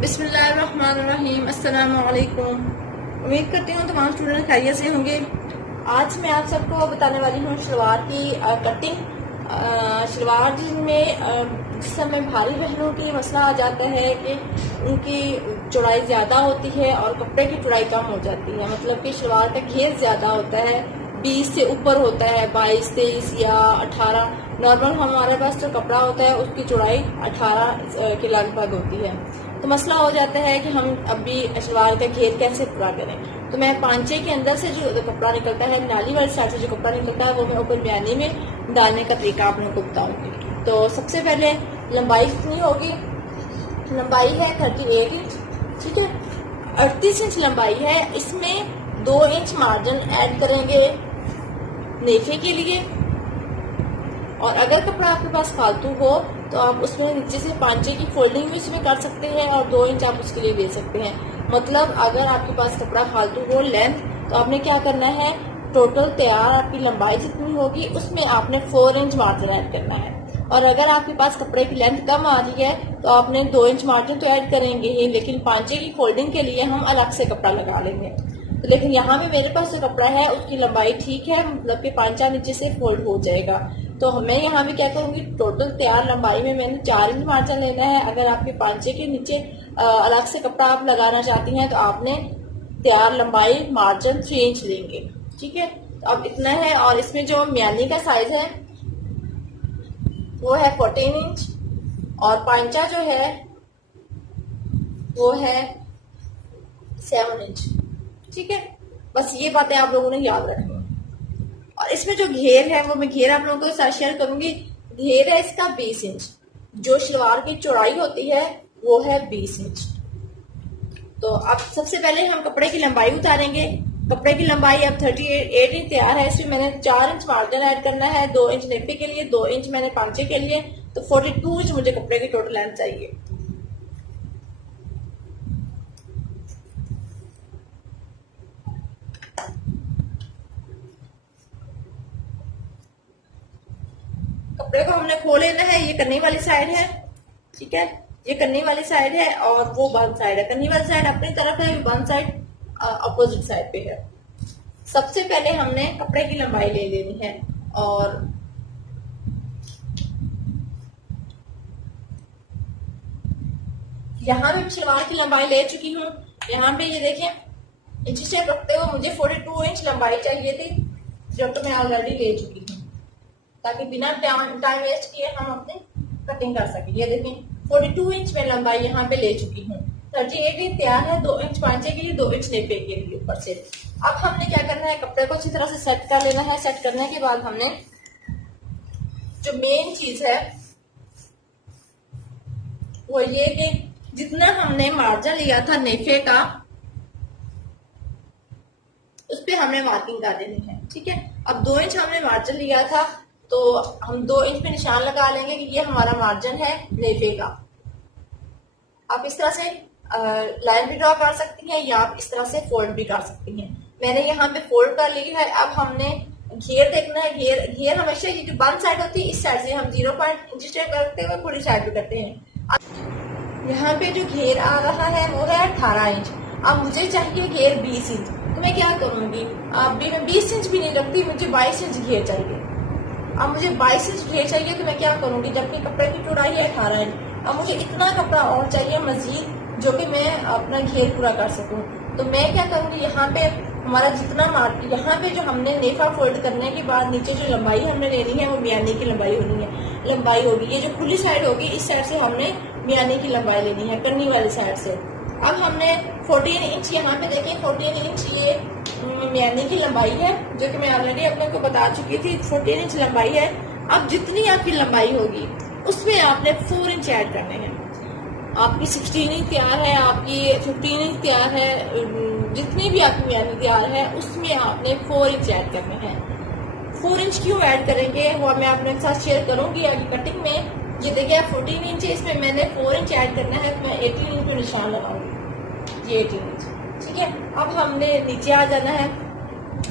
बिस्मिल्लाहिर्रहमानिर्रहीम, अस्सलामु अलैकुम। उम्मीद करती हूँ तमाम स्टूडेंट खैरियत से होंगे। आज मैं आप सबको बताने वाली हूँ शलवार की कटिंग। शलवार जिसमें जिस समय भारी बहनों की मसला आ जाता है कि उनकी चौड़ाई ज़्यादा होती है और कपड़े की चौड़ाई कम हो जाती है, मतलब कि शलवार का घेर ज़्यादा होता है, 20 से ऊपर होता है, 22, 23 या 18। नॉर्मल हमारे पास जो कपड़ा होता है उसकी चौड़ाई 18 के लगभग होती है। तो मसला हो जाता है कि हम अभी शलवार का घेर कैसे पूरा करें। तो मैं पांचे के अंदर से जो कपड़ा निकलता है, नाली वाली साइड से जो कपड़ा निकलता है, वो मैं ऊपर बयानी में डालने का तरीका आप लोगों को बताऊंगी। तो सबसे पहले लंबाई कितनी होगी? लंबाई है 38 इंच, ठीक है। 38 इंच लंबाई है, इसमें 2 इंच मार्जिन ऐड करेंगे नेफे के लिए। और अगर कपड़ा आपके पास फालतू हो तो आप उसमें नीचे से पांचे की फोल्डिंग भी उसमें कर सकते हैं और 2 इंच आप उसके लिए ले सकते हैं। मतलब अगर आपके पास कपड़ा फालतू हो लेंथ, तो आपने क्या करना है, टोटल तैयार आपकी लंबाई जितनी होगी उसमें आपने 4 इंच मार्जिन ऐड करना है। और अगर आपके पास कपड़े की लेंथ कम आ रही है तो आपने 2 इंच मार्जिन तो ऐड करेंगे ही, लेकिन पांचे की फोल्डिंग के लिए हम अलग से कपड़ा लगा लेंगे। तो लेकिन यहाँ पे मेरे पास जो कपड़ा है उसकी लंबाई ठीक है, मतलब कि पांचा नीचे से फोल्ड हो जाएगा। तो मैं यहाँ भी क्या करूँगी, टोटल तैयार लंबाई में मैंने 4 इंच मार्जिन लेना है। अगर आपके पांचे के नीचे अलग से कपड़ा आप लगाना चाहती हैं तो आपने तैयार लंबाई मार्जिन 3 इंच लेंगे, ठीक है। तो अब इतना है। और इसमें जो म्यानी का साइज है वो है 14 इंच और पांचा जो है वो है 7 इंच, ठीक है। बस ये बातें आप लोगों ने याद रखनी। और इसमें जो घेर है वो मैं घेर आप लोगों के साथ शेयर करूंगी। घेर है इसका 20 इंच। जो शलवार की चौड़ाई होती है वो है 20 इंच। तो अब सबसे पहले हम कपड़े की लंबाई उतारेंगे। कपड़े की लंबाई अब 38 इंच तैयार है, इसमें मैंने 4 इंच मार्जिन ऐड करना है, 2 इंच नेपे के लिए, 2 इंच मैंने पांचे के लिए, तो 42 इंच मुझे कपड़े की टोटल लेंथ चाहिए। कपड़े को हमने खोल लेना है। ये कन्नी वाली साइड है, ठीक है, ये कन्नी वाली साइड है और वो बंद साइड है। कन्नी वाली साइड अपनी तरफ है, बंद साइड अपोजिट साइड पे है। सबसे पहले हमने कपड़े की लंबाई ले लेनी है और यहाँ पे शलवार की लंबाई ले चुकी हूँ। यहाँ पे ये देखें, इंच टेप रखते हुए मुझे 42 इंच लंबाई चाहिए थी, जो तो मैं ऑलरेडी ले चुकी हूँ, ताकि बिना टाइम वेस्ट किए हम अपनी कटिंग कर सकें। ये देखें 42 इंच में लंबाई यहाँ पे ले चुकी हूँ। 38 इंच तैयार है, 2 इंच पांचे के लिए, 2 इंच नेपे के लिए ऊपर से। अब हमने क्या करना है, कपड़े को अच्छी तरह से सेट कर लेना है। सेट करने के बाद हमने जो मेन चीज है वो ये कि जितना हमने मार्जिन लिया था नेफे का, उस पर हमने मार्किंग कर देनी है, ठीक है। अब 2 इंच हमने मार्जिन लिया था तो हम 2 इंच पे निशान लगा लेंगे कि ये हमारा मार्जिन है नेफे का। आप इस तरह से लाइन भी ड्रॉ कर सकती हैं या आप इस तरह से फोल्ड भी कर सकती हैं। मैंने यहाँ पे फोल्ड कर ली है। अब हमने घेर देखना है। घेर हमेशा ये जो बंद साइड होती है इस साइड से हम 0.5 करते हुए पूरी साइड पे करते हैं। यहाँ पे जो घेर आ रहा है वो है 18 इंच। अब मुझे चाहिए घेर 20 इंच, तो मैं क्या करूंगी, अब भी मैं 20 इंच भी नहीं रखती, मुझे 22 इंच घेर चाहिए। अब मुझे 22 इंच घेर चाहिए तो मैं क्या करूंगी, जबकि कपड़े की चौड़ाई है 18 इंच, अब मुझे इतना कपड़ा और चाहिए मजीद, जो कि मैं अपना घेर पूरा कर सकूं। तो मैं क्या करूंगी, यहाँ पे हमारा जितना यहाँ पे जो हमने नेफा फोल्ड करने के बाद नीचे जो लंबाई हमने लेनी है वो मियानी की लंबाई लंबाई होगी। ये जो खुली साइड होगी इस साइड से हमने मियानी की लंबाई लेनी है, कन्नी वाली साइड से। अब हमने 14 इंच यहाँ पे देखें, 14 इंच ये मियानी की लंबाई है, जो कि मैं ऑलरेडी अपने को बता चुकी थी। 14 इंच लंबाई है। अब जितनी आपकी लंबाई होगी उसमें आपने 4 इंच ऐड करने हैं। आपकी 16 इंच तैयार है, आपकी 15 इंच तैयार है, जितनी भी आपकी मियानी तैयार है उसमें आपने 4 इंच ऐड करने हैं। 4 इंच क्यों ऐड करेंगे वो मैं अपने साथ शेयर करूंगी आगे कटिंग में। ये देखिए 14 इंच है, इसमें मैंने 4 इंच ऐड करना है, तो मैं 18 इंच पे निशान लगाऊंगी, ये 18 इंच, ठीक है। अब हमने नीचे आ जाना है,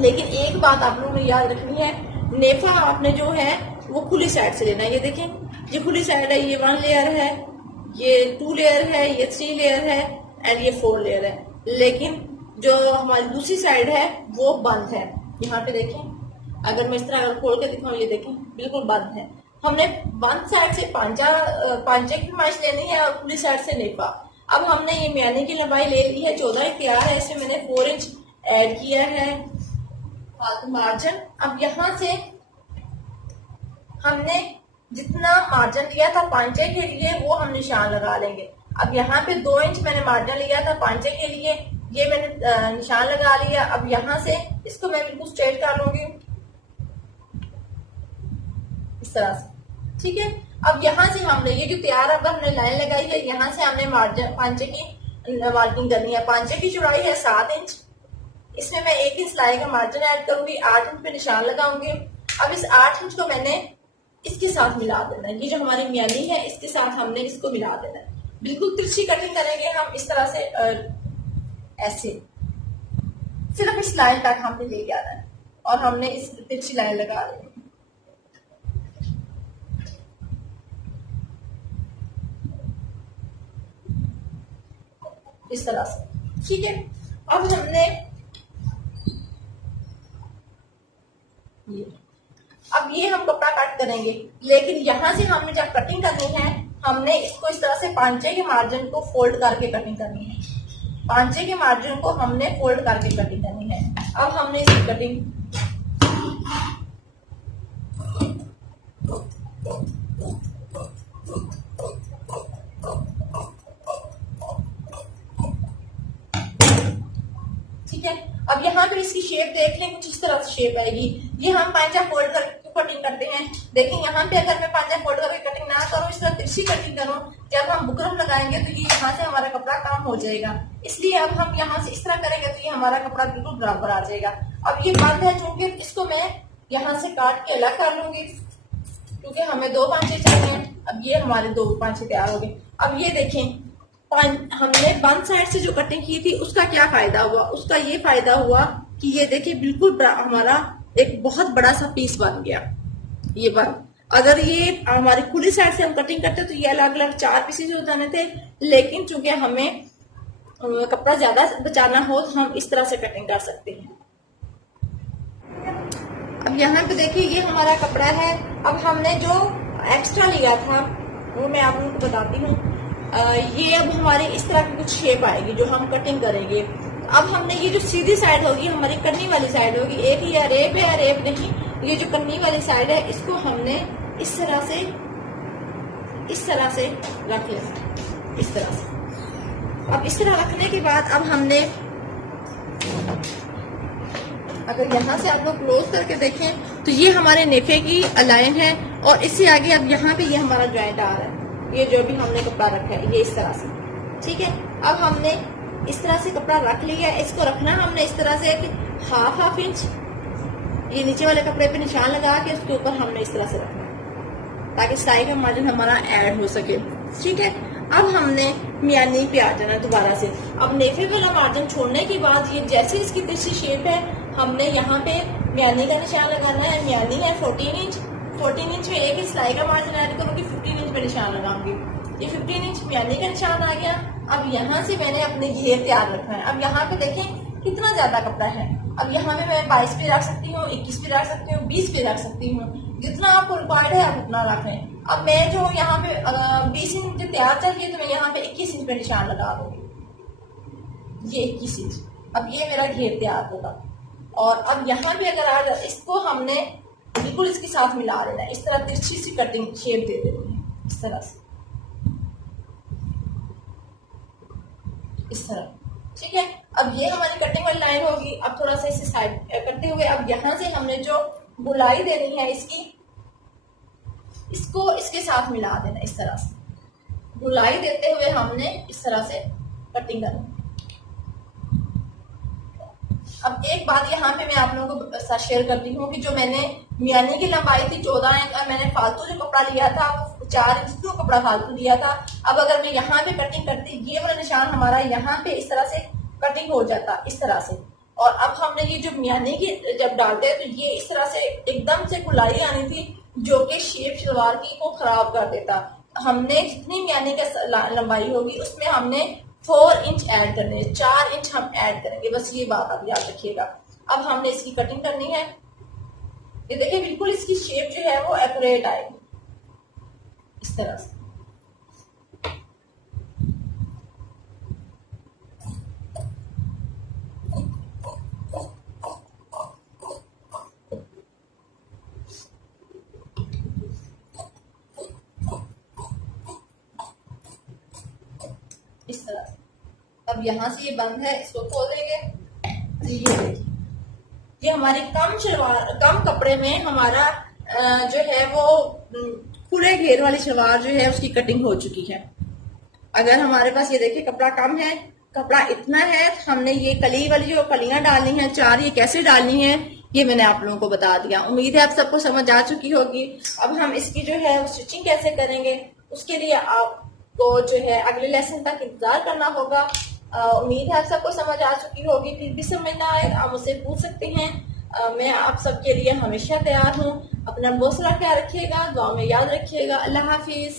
लेकिन एक बात आप लोगों को याद रखनी है, नेफा आपने जो है वो खुली साइड से लेना है। ये देखें, ये खुली साइड है, ये 1 लेयर है, ये 2 लेयर है, ये 3 लेयर है एंड ये 4 लेयर है। लेकिन जो हमारी दूसरी साइड है वो बंद है। यहाँ पे देखें, अगर मैं इस तरह अगर खोल के दिखाऊं, ये देखें बिल्कुल बंद है। हमने बंद साइड से पांचे की फरमाइश लेनी है और खुली साइड से नेफा। अब हमने ये म्यानी की लंबाई ले ली है, 14 तैयार है, इसमें मैंने 4 इंच ऐड किया है मार्जिन। अब यहाँ से हमने जितना मार्जिन लिया था पांचे के लिए वो हम निशान लगा लेंगे। अब यहाँ पे 2 इंच मैंने मार्जिन लिया था पांचे के लिए, ये मैंने निशान लगा लिया। अब यहाँ से इसको मैं बिल्कुल स्ट्रेट कर लूंगी इस तरह से, ठीक है। अब यहाँ से हमने ये जो तैयार अब हमने लाइन लगाई है, यहाँ से हमने मार्जिन पांचे की मार्किंग करनी है। पांचे की चौड़ाई है 7 इंच, इसमें मैं 1 इंच सिलाई का मार्जिन ऐड करूंगी, 8 इंच पे निशान लगाऊंगी। अब इस 8 इंच को मैंने इसके साथ मिला देना है, ये जो हमारी म्यानी है इसके साथ हमने इसको मिला देना है। बिल्कुल तिरछी कटिंग करेंगे हम इस तरह से, ऐसे सिर्फ इस लाइन तक हमने लेके आना है और हमने इस तिरछी लाइन लगा दी इस तरह से, ठीक है। अब हमने ये हम कपड़ा कट करेंगे, लेकिन यहाँ से हमने जब कटिंग करनी है हमने इसको इस तरह से पांचे के मार्जिन को फोल्ड करके कटिंग करनी है। पांचे के मार्जिन को हमने फोल्ड करके कटिंग करनी है। अब हमने इसकी कटिंग ठीक है। अब यहाँ पे इसकी शेप देख लें, कुछ इस तरह से शेप आएगी। ये हम पांचा फोल्ड करके कटिंग करते हैं। देखिए यहाँ पे अगर मैं पांचा फोल्ड करके कटिंग ना करूँ, इस तरह तिरछी कटिंग करूँ, जब हम बुकरम लगाएंगे तो ये यहाँ से हमारा कपड़ा कम हो जाएगा। इसलिए अब हम यहाँ से इस तरह करेंगे तो ये हमारा कपड़ा बिल्कुल बराबर आ जाएगा। अब ये बंद है, चूंकि इसको मैं यहाँ से काट के अलग कर लूंगी, क्योंकि हमें 2 पांचे चाहिए। अब ये हमारे 2 पांचे तैयार हो गए। अब ये देखें, हमने बंद साइड से जो कटिंग की थी उसका क्या फायदा हुआ? उसका ये फायदा हुआ कि ये देखिए बिल्कुल हमारा एक बहुत बड़ा सा पीस बन गया। ये बन, अगर ये हमारी खुली साइड से हम कटिंग करते तो ये अलग अलग 4 पीसेज हो जाने थे, लेकिन चूंकि हमें कपड़ा ज्यादा बचाना हो तो हम इस तरह से कटिंग कर सकते हैं। अब यहाँ पे देखिए ये हमारा कपड़ा है। अब हमने जो एक्स्ट्रा लिया था वो मैं आप लोगों को बताती हूँ। ये अब हमारी इस तरह की कुछ शेप आएगी जो हम कटिंग करेंगे। अब हमने ये जो सीधी साइड होगी हमारी कन्नी वाली साइड होगी, एक ही अरेब है, अरेब नहीं, ये जो कन्नी वाली साइड है इसको हमने इस तरह से रख लेना, इस तरह से। अब इस तरह रखने के बाद अब हमने, अगर यहाँ से आप लोग क्लोज करके देखें तो ये हमारे नेफे की लाइन है और इससे आगे अब यहाँ पे ये हमारा ज्वाइंट आ रहा है। ये जो भी हमने कपड़ा रखा है ये इस तरह से, ठीक है। अब हमने इस तरह से कपड़ा रख लिया। इसको रखना हमने इस तरह से कि हाफ इंच ये नीचे वाले कपड़े पे निशान लगा के उसके ऊपर हमने इस तरह से रखना ताकि सिलाई का मार्जिन हमारा ऐड हो सके, ठीक है। अब हमने म्यानी पे आ जाना दोबारा से। अब नेफे वाला मार्जिन छोड़ने के बाद ये जैसे इसकी तिरछी शेप है हमने यहाँ पे म्यानी का निशान लगाना है। म्यानी है 14 इंच में 1 इंच सिलाई का मार्जिन ऐड करूंगी, 15 इंच पे निशान लगाऊंगी। ये 15 इंच म्यानी का निशान आ गया। अब यहाँ से मैंने अपने घेर तैयार रखना है। अब यहाँ पे देखें कितना ज्यादा कपड़ा है। अब यहाँ पे मैं 22 पे रख सकती हूँ, 21 पे रख सकती हूँ, 20 पे रख सकती हूँ, जितना आपको रिक्वायर्ड है आप उतना रख लें। अब मैं जो यहाँ पे 20 इंच तैयार चाहिए तो मैं यहाँ पे 21 इंच पे निशान लगा दूंगी, ये 21 इंच। अब ये मेरा घेर तैयार होगा। और अब यहाँ पे अगर इसको हमने बिल्कुल इसके साथ मिला देना है, इस तरह तिरछी सी कटिंग शेप दे देनी है, इस तरह से, इस तरह, ठीक है। अब ये हमारी कटिंग वाली लाइन होगी। अब थोड़ा सा इसे साइड करते हुए अब यहाँ से हमने जो बुलाई देनी है इसकी, इसको इसके साथ मिला देना, इस तरह से बुलाई देते हुए हमने इस तरह से कटिंग करनी। अब एक बात यहाँ पे मैं आप लोगों को साथ शेयर करती हूँ कि जो मैंने म्यानी की लंबाई थी 14 इंच और मैंने फालतू जो कपड़ा लिया था 4 इंच जो कपड़ा फालतू लिया था। अब अगर मैं यहाँ पे कटिंग करती, ये वाला निशान हमारा यहाँ पे इस तरह से कटिंग हो जाता, इस तरह से। और अब हमने ये जो म्यानी की जब डालते तो ये इस तरह से एकदम से गुलाई आनी थी जो कि शेप सलवार की को खराब कर देता। हमने जितनी मियानी का लंबाई होगी उसमें हमने 4 इंच ऐड करने, 4 इंच हम ऐड करेंगे, बस ये बात आप याद रखिएगा। अब हमने इसकी कटिंग करनी है। ये देखिए बिल्कुल इसकी शेप जो है वो एक्यूरेट आएगी इस तरह से। इस तरह से। अब यहाँ से ये बंद है, इसको खोल देंगे। ये देखिए, ये हमारी कम कपड़े में हमारा जो है वो खुले घेर वाली शलवार जो है उसकी कटिंग हो चुकी है। अगर हमारे पास ये देखिए कपड़ा कम है, कपड़ा इतना है, तो हमने ये कली वाली जो कलियां डालनी है 4, ये कैसे डालनी है ये मैंने आप लोगों को बता दिया। उम्मीद है आप सबको समझ आ चुकी होगी। अब हम इसकी जो है स्टिचिंग कैसे करेंगे उसके लिए आपको जो है अगले लेसन तक इंतजार करना होगा। उम्मीद है आप सबको समझ आ चुकी होगी। फिर भी समझ ना आए आप मुझसे पूछ सकते हैं। मैं आप सबके लिए हमेशा तैयार हूँ। अपना बहुत सारा ख्याल रखिएगा, दुआ में याद रखिएगा। अल्लाह हाफिज।